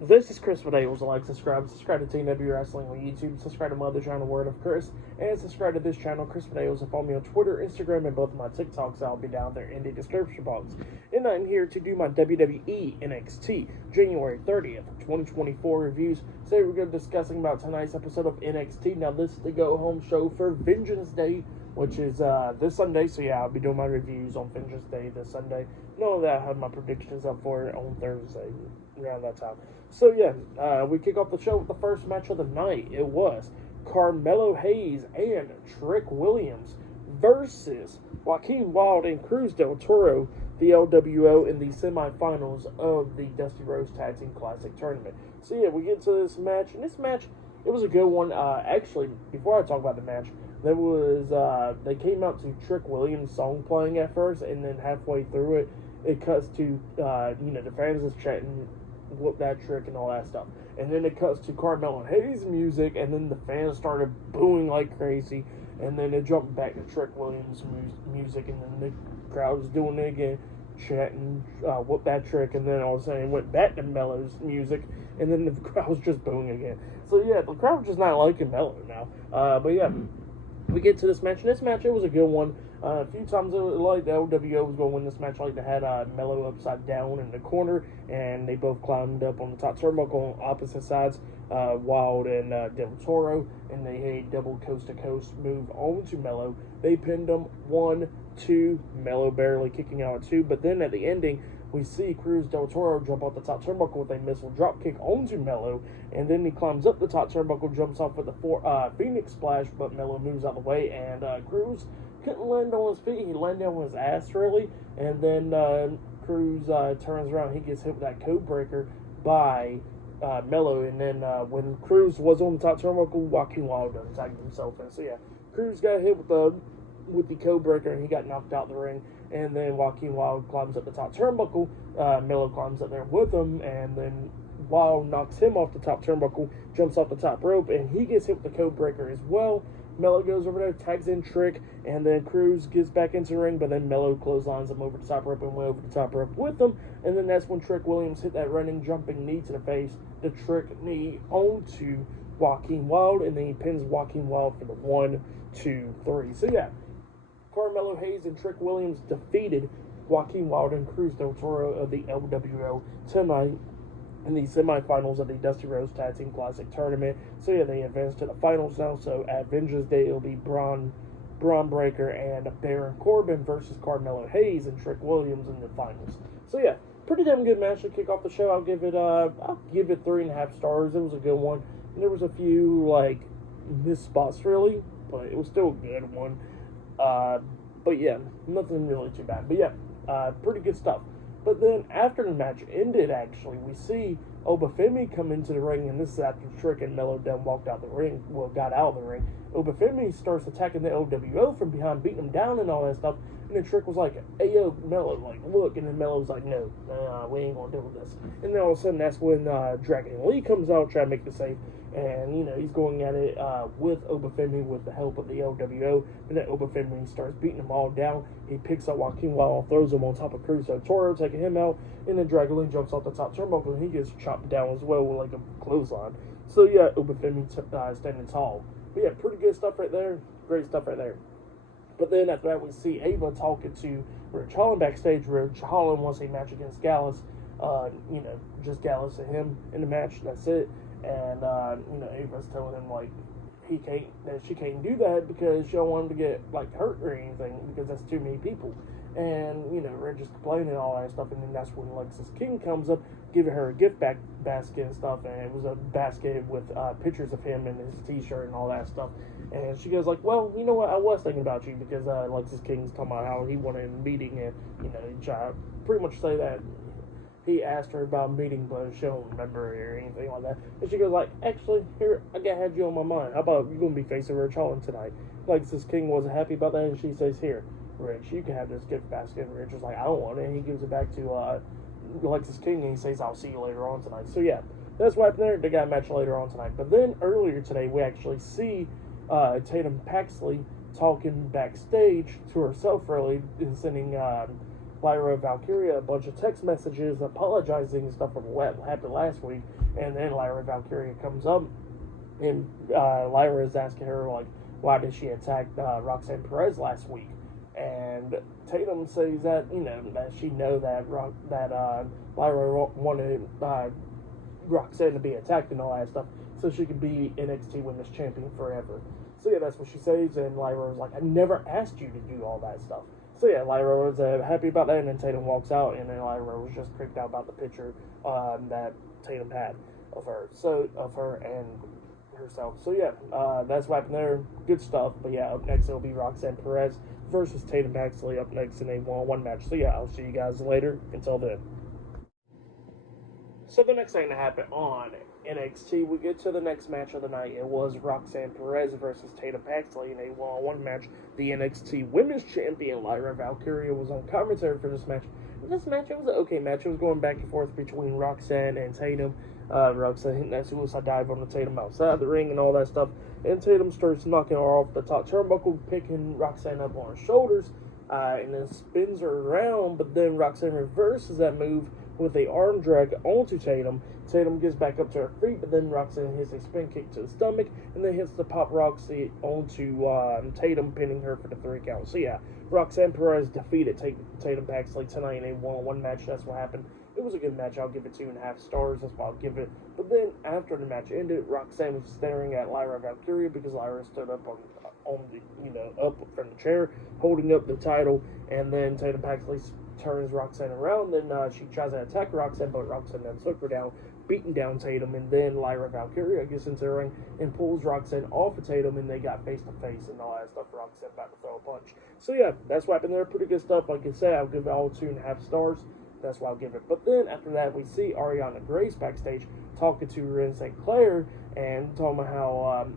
This is Chris Videos. Like, subscribe to TNW Wrestling on YouTube, subscribe to my other channel, Word of Chris, and subscribe to this channel, Chris Videos, and follow me on Twitter, Instagram, and both of my TikToks. I'll be down there in the description box. And I'm here to do my WWE NXT January 30th, 2024 reviews. Today we're going to be discussing about tonight's episode of NXT. Now, this is the go-home show for Vengeance Day, which is this Sunday. So yeah, I'll be doing my reviews on Vengeance Day this Sunday. Know that I have my predictions up for it on Thursday around that time. So yeah, we kick off the show with the first match of the night. It was Carmelo Hayes and Trick Williams versus Joaquin Wilde and Cruz del Toro, the LWO, in the semifinals of the Dusty Rhodes Tag Team Classic Tournament. So yeah, we get to this match, and this match, it was a good one. Actually, before I talk about the match, there was they came out to Trick Williams' song playing at first, and then halfway through it cuts to the fans is chanting "Whoop that trick" and all that stuff, and then it cuts to Carmelo Hayes' music, and then the fans started booing like crazy, and then it jumped back to Trick Williams' music, and then the crowd was doing it again, chanting "Whoop that trick," and then all of a sudden it went back to Melo's music, and then the crowd was just booing again. So yeah, the crowd was just not liking Melo now. But yeah, we get to this match, and this match, it was a good one. A few times, like the LWO was going to win this match, like they had Melo upside down in the corner, and they both climbed up on the top turnbuckle on opposite sides, Wild and Del Toro, and they had a double coast-to-coast move onto Melo. They pinned him 1, 2, Melo barely kicking out at 2, but then at the ending, we see Cruz del Toro jump off the top turnbuckle with a missile drop kick onto Melo, and then he climbs up the top turnbuckle, jumps off with a Phoenix Splash, but Melo moves out of the way, and Cruz couldn't land on his feet. He landed on his ass, really, and then Cruz turns around. He gets hit with that code breaker by Melo, and then when Cruz was on the top turnbuckle, Joaquin Wilde tagged himself in. So yeah, Cruz got hit with the code breaker, and he got knocked out the ring. And then Joaquin Wilde climbs up the top turnbuckle. Melo climbs up there with him, and then Wilde knocks him off the top turnbuckle, jumps off the top rope, and he gets hit with the code breaker as well. Melo goes over there, tags in Trick, and then Cruz gets back into the ring, but then Melo clotheslines him over the top rope and went over the top rope with him. And then that's when Trick Williams hit that running, jumping knee to the face, the Trick knee onto Joaquin Wilde, and then he pins Joaquin Wilde for the 1, 2, 3. So yeah, Carmelo Hayes and Trick Williams defeated Joaquin Wilde and Cruz del Toro of the LWO tonight in the semifinals of the Dusty Rhodes Tag Team Classic Tournament. So yeah, they advanced to the finals now. So at Vengeance Day, it'll be Braun Breaker and Baron Corbin versus Carmelo Hayes and Trick Williams in the finals. So yeah, pretty damn good match to kick off the show. I'll give it 3.5 stars. It was a good one. And there was a few like missed spots really, but it was still a good one. But yeah, nothing really too bad. But yeah, pretty good stuff. But then after the match ended, actually, we see Obafemi come into the ring, and this is after Trick and Melo done got out of the ring. Obafemi starts attacking the LWO from behind, beating him down and all that stuff. And then Trick was like, "Hey, yo, Melo, like, look." And then Melo's like, "No, we ain't gonna deal with this." And then all of a sudden, that's when Dragunov comes out, trying to make the save. And, he's going at it with Obafemi with the help of the LWO. And then Obafemi starts beating them all down. He picks up Joaquin Wilde, throws him on top of Cruz del Toro, taking him out. And then Dragunov jumps off the top turnbuckle, and he gets chopped down as well with like a clothesline. So yeah, Obafemi standing tall. But yeah, pretty good stuff right there. Great stuff right there. But then after that, we see Ava talking to Ridge Holland backstage. Ridge Holland wants a match against Gallus. Just Gallus and him in the match. That's it. And Ava's telling him like she can't do that because she don't want him to get like hurt or anything because that's too many people. And Ridge is complaining and all that stuff. And then that's when Lexis King comes up, giving her a gift basket and stuff. And it was a basket with pictures of him and his T-shirt and all that stuff. And she goes like, "Well, you know what? I was thinking about you because Lexis King's talking about how he wanted a meeting, and he tried to pretty much say that he asked her about a meeting, but she don't remember it or anything like that." And she goes like, "Actually, here, I had you on my mind. How about you gonna be facing Ridge Holland tonight?" Lexis King wasn't happy about that, and she says, "Here, Ridge, you can have this gift basket." And Ridge was like, "I don't want it," and he gives it back to Lexis King, and he says, "I'll see you later on tonight." So yeah, that's what happened there. They got a match later on tonight. But then earlier today, we actually see Tatum Paxley talking backstage to herself, really, and sending Lyra and Valkyria a bunch of text messages apologizing and stuff for what happened last week. And then Lyra and Valkyria comes up, and Lyra is asking her, like, why did she attack Roxanne Perez last week? And Tatum says that, that she know that Lyra wanted Roxanne to be attacked and all that stuff, so she could be NXT Women's Champion forever. So yeah, that's what she says, and Lyra was like, I never asked you to do all that stuff. So yeah, Lyra was happy about that, and then Tatum walks out, and then Lyra was just creeped out about the picture that Tatum had of her and herself. So yeah, that's what happened there. Good stuff. But yeah, up next it'll be Roxanne Perez versus Tatum Paxley up next in a one-on-one match. So yeah, I'll see you guys later. Until then. So the next thing to happen on NXT, we get to the next match of the night. It was Roxanne Perez versus Tatum Paxley in a one-on-one match. The NXT Women's Champion Lyra Valkyria was on commentary for this match. This match, it was an okay match. It was going back and forth between Roxanne and Tatum. Roxanne hitting that suicide dive on the Tatum outside the ring and all that stuff. And Tatum starts knocking her off the top turnbuckle, picking Roxanne up on her shoulders, and then spins her around. But then Roxanne reverses that move with a arm drag onto Tatum. Tatum gets back up to her feet, but then Roxanne hits a spin kick to the stomach, and then hits the pop Roxy onto Tatum, pinning her for the 3 count. So yeah, Roxanne Perez defeated Tatum Paxley tonight in a one-on-one match. That's what happened. It was a good match. I'll give it 2.5 stars. That's what I'll give it. But then after the match ended, Roxanne was staring at Lyra Valkyria because Lyra stood up on the up from the chair, holding up the title, and then Tatum Paxley turns Roxanne around. Then she tries to attack Roxanne, but Roxanne then took her down, beating down Tatum, and then Lyra Valkyria gets into the ring and pulls Roxanne off of Tatum, and they got face to face and all that stuff. Roxanne about to throw a punch. So yeah, that's what happened there. Pretty good stuff. Like I said, I'll give it all 2.5 stars. That's what I'll give it. But then after that, we see Ariana Grace backstage talking to Ren St. Clair and talking about how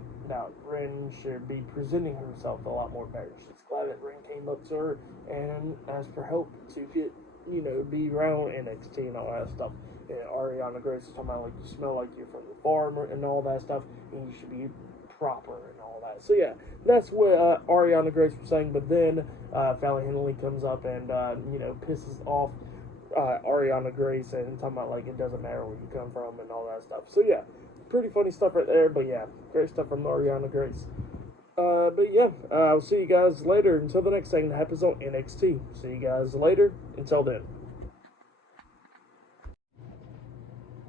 Ren should be presenting herself a lot more better. She's glad that Ren came up to her and asked for help to get, be around NXT and all that stuff. And Ariana Grace is talking about, like, you smell like you're from the farm and all that stuff, and you should be proper and all that. So yeah, that's what Ariana Grace was saying. But then Fallon Henley comes up and pisses off Ariana Grace and talking about, like, it doesn't matter where you come from and all that stuff. So yeah, pretty funny stuff right there. But yeah, great stuff from Ariana Grace. But yeah, I'll see you guys later. Until the next thing that happens on NXT. See you guys later. Until then.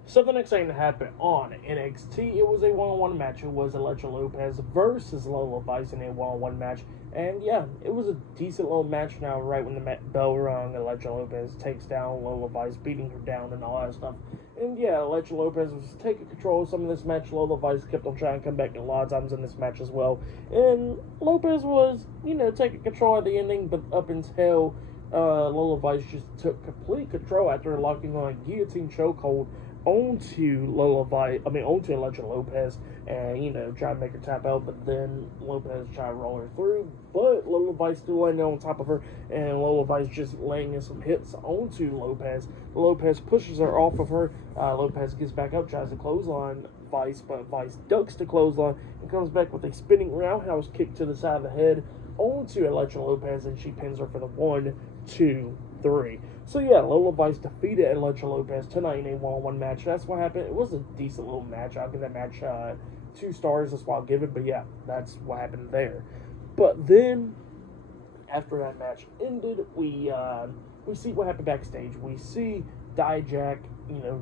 So the next thing that happened on NXT, it was a one-on-one match. It was Ilja Lopez versus Lola Vice in a one-on-one match. And yeah, it was a decent little match. Now, right when the bell rung, Ilja Lopez takes down Lola Vice, beating her down and all that stuff. And yeah, Ilja Lopez was taking control of some of this match. Lola Vice kept on trying to come back a lot of times in this match as well. And Lopez was, taking control at the ending, but up until Lola Vice just took complete control after locking on a guillotine chokehold onto Ilja Lopez, and try to make her tap out, but then Lopez tried to roll her through, but Lola Vice still landed on top of her, and Lola Vice just laying in some hits onto Lopez. Lopez pushes her off of her. Lopez gets back up, tries to clothesline Vice, but Vice ducks the clothesline and comes back with a spinning roundhouse kick to the side of the head onto Ilja Lopez, and she pins her for the 1, 2, 3. So yeah, Lola Vice defeated Ilja Lopez tonight in a one-on-one match. That's what happened. It was a decent little match. I'll give that match 2 stars. That's what I'll give it. But yeah, that's what happened there. But then, after that match ended, we see what happened backstage. We see Dijak,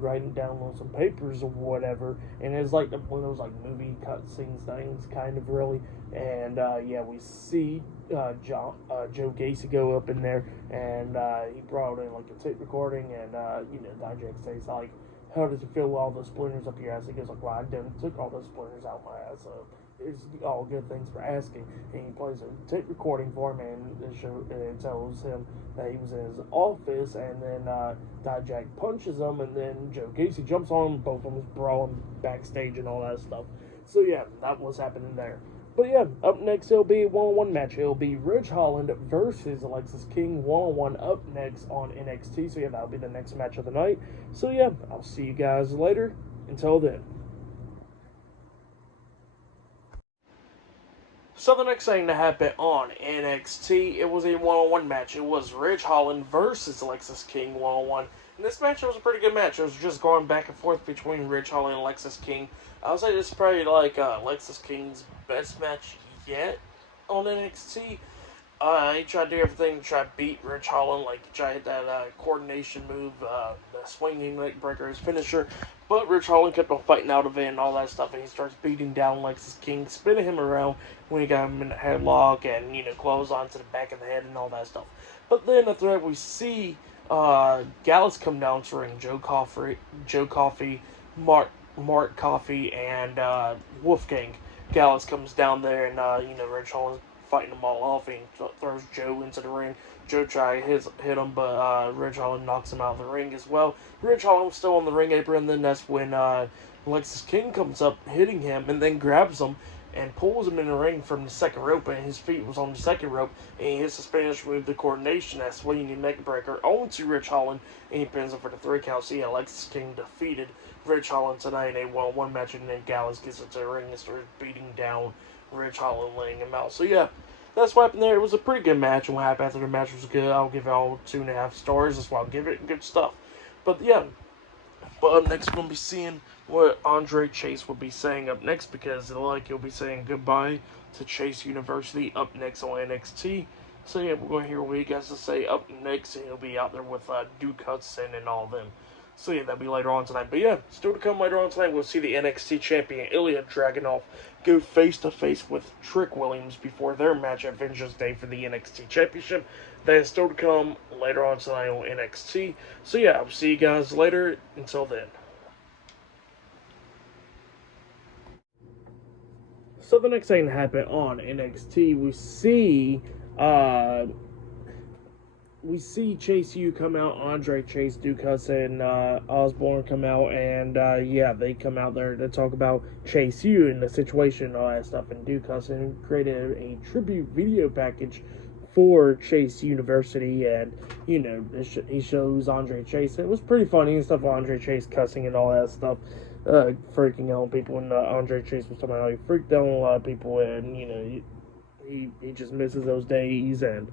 writing down on some papers or whatever, and it's like one of those like movie cutscenes things, kind of really. And yeah, we see Joe Gacy go up in there, and he brought in like a tape recording, and Dijak says like, "How does it feel with all those splinters up your ass?" He goes like, "Well, I done took all those splinters out my ass, so it's all good things for asking." And he plays a tape recording for him, and it tells him that he was in his office, and then Dijak punches him, and then Joe Gacy jumps on him, both of them brawling backstage and all that stuff. So yeah, that was happening there. But yeah, up next it'll be a one-on-one match. It'll be Ridge Holland versus Alexis King, one-on-one up next on NXT. So yeah, that'll be the next match of the night. So yeah, I'll see you guys later. Until then. So the next thing to happen on NXT, it was a one-on-one match. It was Ridge Holland versus Lexis King one-on-one. And this match was a pretty good match. It was just going back and forth between Ridge Holland and Lexis King. I would say this is probably like Lexis King's best match yet on NXT. He tried to do everything to try to beat Ridge Holland, like he tried to hit that coordination move, the swinging leg breaker, his finisher. But Ridge Holland kept on fighting out of it and all that stuff, and he starts beating down Lexis King, spinning him around when he got him in a headlock and, close onto the back of the head and all that stuff. But then after that, we see Gallus come down to ring, Joe Coffey, Mark Coffey, and Wolfgang. Gallus comes down there, and Ridge Holland's fighting them all off, and throws Joe into the ring. Joe tried hit him, but Ridge Holland knocks him out of the ring as well. Ridge Holland was still on the ring apron, and then that's when Lexis King comes up, hitting him, and then grabs him and pulls him in the ring from the second rope, and his feet was on the second rope, and he hits the Spanish move, the coordination, that swinging neck breaker onto Ridge Holland, and he pins him for the 3 count. So yeah, Lexis King defeated Ridge Holland tonight in a 1-on-1 match, and then Gallus gets into the ring and starts beating down Ridge Holland, laying him out. So yeah, that's what happened there. It was a pretty good match, and what happened after the match was good. I'll give it all 2.5 stars. That's why I'll give it good stuff. But yeah, up next we're going to be seeing what Andre Chase will be saying up next, because he'll be saying goodbye to Chase University up next on NXT. So yeah, we're going to hear what he has to say up next, and he'll be out there with Duke Hudson and all of them. So yeah, that'll be later on tonight. But yeah, still to come later on tonight, we'll see the NXT champion Ilja Dragunov go face-to-face with Trick Williams before their match at Vengeance Day for the NXT Championship. That is still to come later on tonight on NXT. So yeah, I'll see you guys later. Until then. So the next thing that happened on NXT, we see Chase U come out, Andre Chase, Duke Hudson, Osborne come out, and they come out there to talk about Chase U and the situation and all that stuff. And Duke Hudson created a tribute video package for Chase University, and he shows Andre Chase. It was pretty funny and stuff. Andre Chase cussing and all that stuff, freaking out on people. And Andre Chase was talking about how he freaked out on a lot of people, and he just misses those days. And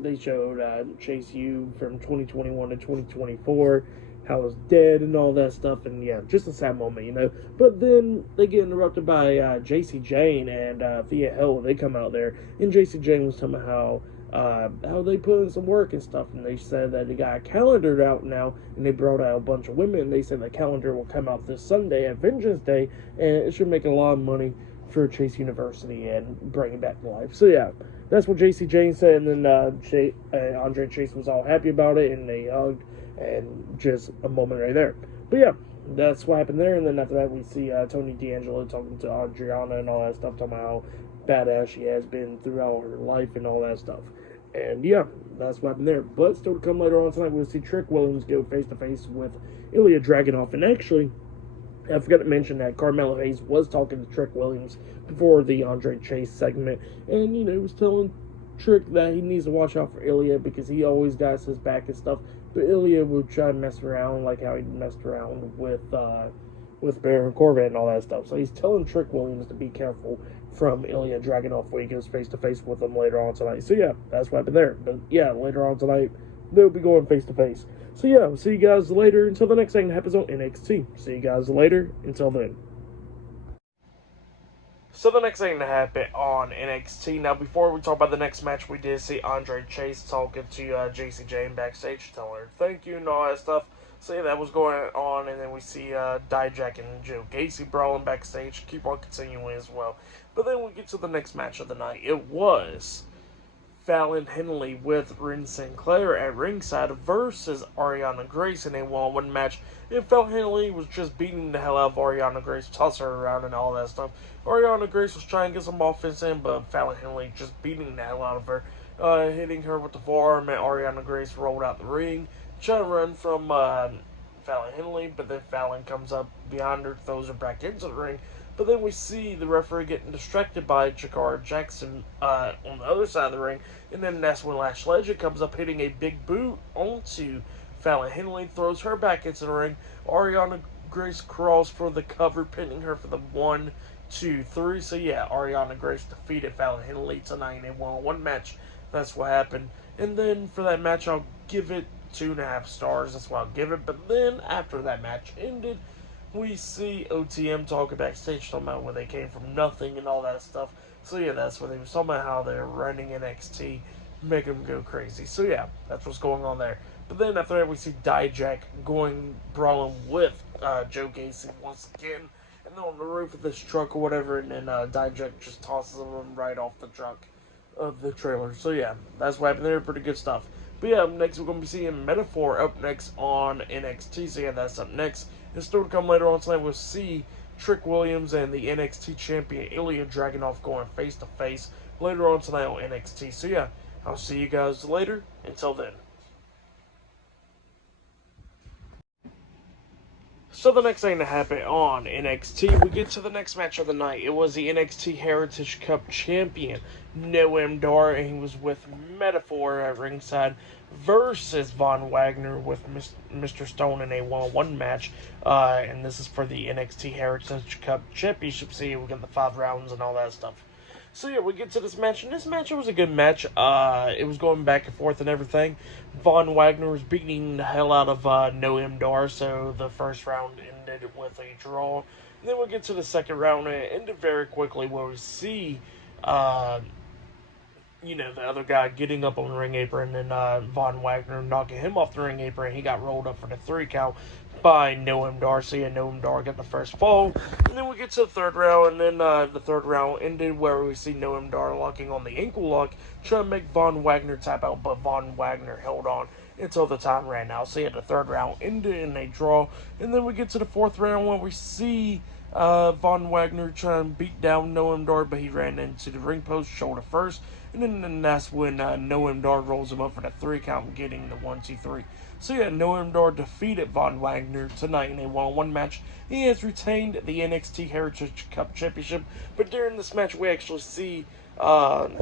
they showed Chase U from 2021 to 2024, how it was dead and all that stuff, and yeah, just a sad moment, But then they get interrupted by JC Jane and Thea Hill. They come out there, and JC Jane was talking about how they put in some work and stuff, and they said that they got a calendar out now, and they brought out a bunch of women, and they said the calendar will come out this Sunday at Vengeance Day, and it should make a lot of money for Chase University and bring it back to life. So yeah, that's what JC Jane said, and then Andre Chase was all happy about it, and they hugged, and just a moment right there. But yeah, that's what happened there. And then after that, we see Tony D'Angelo talking to Adriana and all that stuff, talking about how badass she has been throughout her life and all that stuff. And yeah, that's what happened there. But still to come later on tonight, we'll see Trick Williams go face-to-face with Ilja Dragunov. And actually, I forgot to mention that Carmelo Hayes was talking to Trick Williams before the Andre Chase segment, and he was telling Trick that he needs to watch out for Ilja because he always got his back and stuff. But Ilja would try to mess around like how he messed around with Baron Corbin and all that stuff. So he's telling Trick Williams to be careful from Ilja Dragunov when he goes face to face with him later on tonight. So yeah, that's what happened there. But yeah, later on tonight they'll be going face to face. So yeah, we'll see you guys later until the next thing that happens on NXT. See you guys later. Until then. So the next thing that happened on NXT. Now, before we talk about the next match, we did see Andre Chase talking to JC Jane backstage, telling her thank you and all that stuff. So yeah, that was going on, and then we see Dijak and Joe Gacy brawling backstage. Keep on continuing as well. But then we get to the next match of the night. It was Fallon Henley with Ren Sinclair at ringside versus Ariana Grace in a one-on-one match. And Fallon Henley was just beating the hell out of Ariana Grace, tossing her around and all that stuff. Ariana Grace was trying to get some offense in, but Fallon Henley just beating the hell out of her, hitting her with the forearm, and Ariana Grace rolled out the ring, trying to run from Fallon Henley, but then Fallon comes up behind her, throws her back into the ring. But then we see the referee getting distracted by Jakara Jackson on the other side of the ring. And then that's when Lash Legend comes up hitting a big boot onto Fallon Henley, throws her back into the ring. Ariana Grace crawls for the cover, pinning her for the 1, 2, 3. So yeah, Ariana Grace defeated Fallon Henley tonight in a one-on-one match. That's what happened. And then for that match, I'll give it 2.5 stars. That's what I'll give it. But then after that match ended, we see OTM talking backstage, talking about where they came from nothing and all that stuff. So yeah, that's what they was talking about, how they're running NXT, making them go crazy. So yeah, that's what's going on there. But then after that, we see Dijak brawling with Joe Gacy once again, and then on the roof of this truck or whatever, and then Dijak just tosses him right off the truck of the trailer. So yeah, that's what happened there. Pretty good stuff. But yeah, up next we're going to be seeing Metaphor up next on NXT. So yeah, that's up next. And still to come later on tonight, we'll see Trick Williams and the NXT champion Ilja Dragunov going face to face later on tonight on NXT. So yeah, I'll see you guys later. Until then. So the next thing to happen on NXT, we get to the next match of the night. It was the NXT Heritage Cup champion, Noam Dar, and he was with Metaphor at ringside versus Von Wagner with Mr. Stone in a one-on-one match. And this is for the NXT Heritage Cup championship. So we got the 5 rounds and all that stuff. So yeah, we get to this match, and this match, it was a good match. It was going back and forth and everything. Von Wagner was beating the hell out of Noam Dar, so the first round ended with a draw. And then we get to the second round, and it ended very quickly, where we see, the other guy getting up on the ring apron, and Von Wagner knocking him off the ring apron. He got rolled up for the 3 count by Noam Dar. So yeah, Noam Dar got the first fall. And then we get to the third round, and then the third round ended where we see Noam Dar locking on the ankle lock, trying to make Von Wagner tap out, but Von Wagner held on until the time ran out. So yeah, the third round ended in a draw. And then we get to the fourth round where we see Von Wagner trying to beat down Noam Dar, but he ran into the ring post, shoulder first. And then that's when Noam Dar rolls him up for the 3 count, getting the 1, 2, 3. So yeah, Noam Dar defeated Von Wagner tonight in a one-on-one match. He has retained the NXT Heritage Cup Championship, but during this match we actually see Ren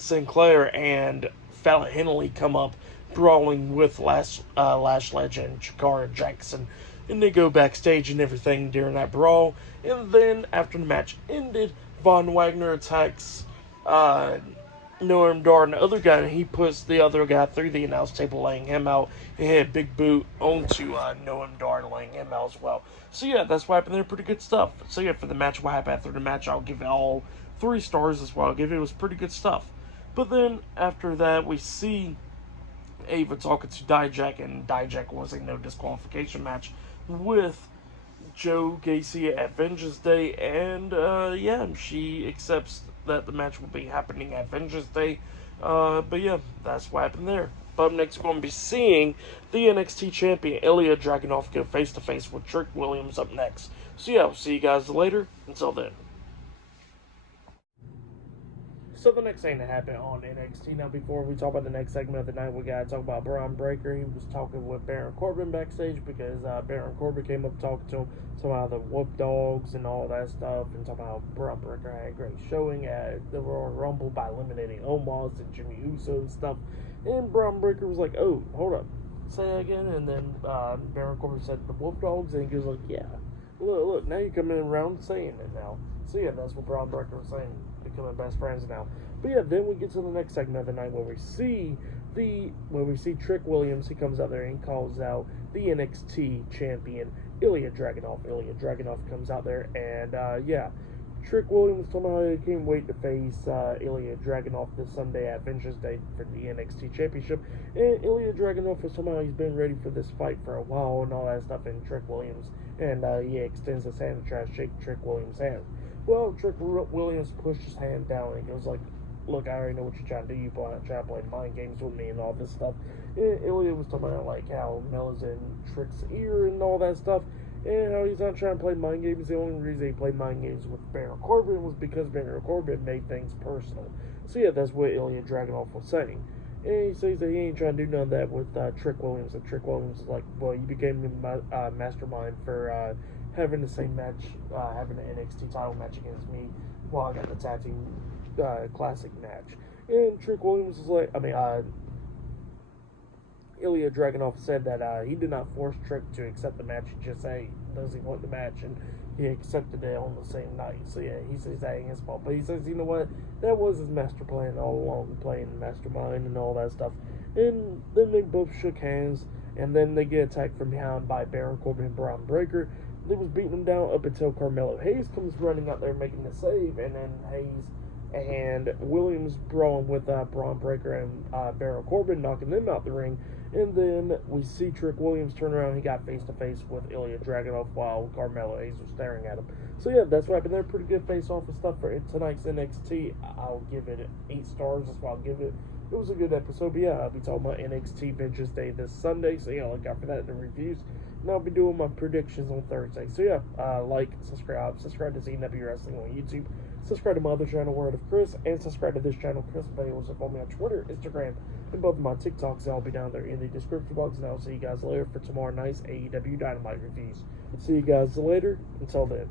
Sinclair and Fallon Henley come up, brawling with Lash Legend and Jakara Jackson. And they go backstage and everything during that brawl. And then after the match ended, Von Wagner attacks Noam Dar and the other guy, and he puts the other guy through the announce table, laying him out, and hit a big boot onto Noam Dar, laying him out as well. So yeah, that's what happened there. Pretty good stuff. So yeah, for the match, what happened after the match, I'll give it all 3 stars as well. I'll give it was pretty good stuff. But then after that, we see Ava talking to Dijak, and Dijak was a no disqualification match with Joe Gacy at Vengeance Day, and yeah, she accepts that the match will be happening at Vengeance Day. But yeah, that's what happened there. But up next, we're going to be seeing the NXT champion Ilja Dragunov go face to face with Trick Williams up next. So yeah, I'll see you guys later. Until then. So the next thing that happened on NXT, now before we talk about the next segment of the night, we got to talk about Braun Breaker. He was talking with Baron Corbin backstage because Baron Corbin came up talking to him, talking about the whoop dogs and all that stuff, and talking about how Braun Breaker had a great showing at the Royal Rumble by eliminating Omos and Jimmy Uso and stuff. And Braun Breaker was like, oh, hold up, say that again. And then Baron Corbin said the whoop dogs, and he goes like, yeah, look, now you're coming around saying it now. So yeah, that's what Braun Breaker was saying, becoming best friends now. But yeah, then we get to the next segment of the night where we see Trick Williams. He comes out there and calls out the NXT champion Ilja Dragunov. Ilja Dragunov comes out there, and yeah, Trick Williams told me how he can't wait to face Ilja Dragunov this Sunday at Vengeance Day for the NXT championship. And Ilja Dragunov was talking about how he's been ready for this fight for a while and all that stuff. And Trick Williams, and he extends his hand to try to shake Trick Williams' hand. Well, Trick Williams pushed his hand down and he goes like, look, I already know what you're trying to do. You trying to play mind games with me and all this stuff. And Ilja was talking about like how Mel is in Trick's ear and all that stuff, and how he's not trying to play mind games. The only reason he played mind games with Baron Corbin was because Baron Corbin made things personal. So yeah, that's what Ilja Dragunov was saying. And he says that he ain't trying to do none of that with Trick Williams. And Trick Williams is like, well, you became the mastermind for having the same match, having the NXT title match against me while I got the tag team classic match. And Trick Williams is like, Ilja Dragunov said that he did not force Trick to accept the match. He just said, does he want the match? And he accepted it on the same night. So yeah, he says that ain't his fault. But he says, you know what? That was his master plan all along, playing mastermind and all that stuff. And then they both shook hands. And then they get attacked from behind by Baron Corbin and Braun Breaker. They was beating them down up until Carmelo Hayes comes running out there making the save. And then Hayes and Williams brawling with Braun Breaker and Baron Corbin, knocking them out the ring. And then we see Trick Williams turn around. He got face-to-face with Ilja Dragunov while Carmelo Hayes was staring at him. So yeah, that's what happened there. Pretty good face-off and stuff for tonight's NXT. I'll give it 8 stars. That's what I'll give it. It was a good episode. But yeah, I'll be talking about NXT Vengeance Day this Sunday. So yeah, look out for that in the reviews. And I'll be doing my predictions on Thursday. So yeah, like, subscribe to CW Wrestling on YouTube. Subscribe to my other channel, Word of Chris, and subscribe to this channel, Chris Bales. Follow me on Twitter, Instagram, and both of my TikToks. I'll be down there in the description box. And I'll see you guys later for tomorrow night's AEW Dynamite reviews. See you guys later. Until then.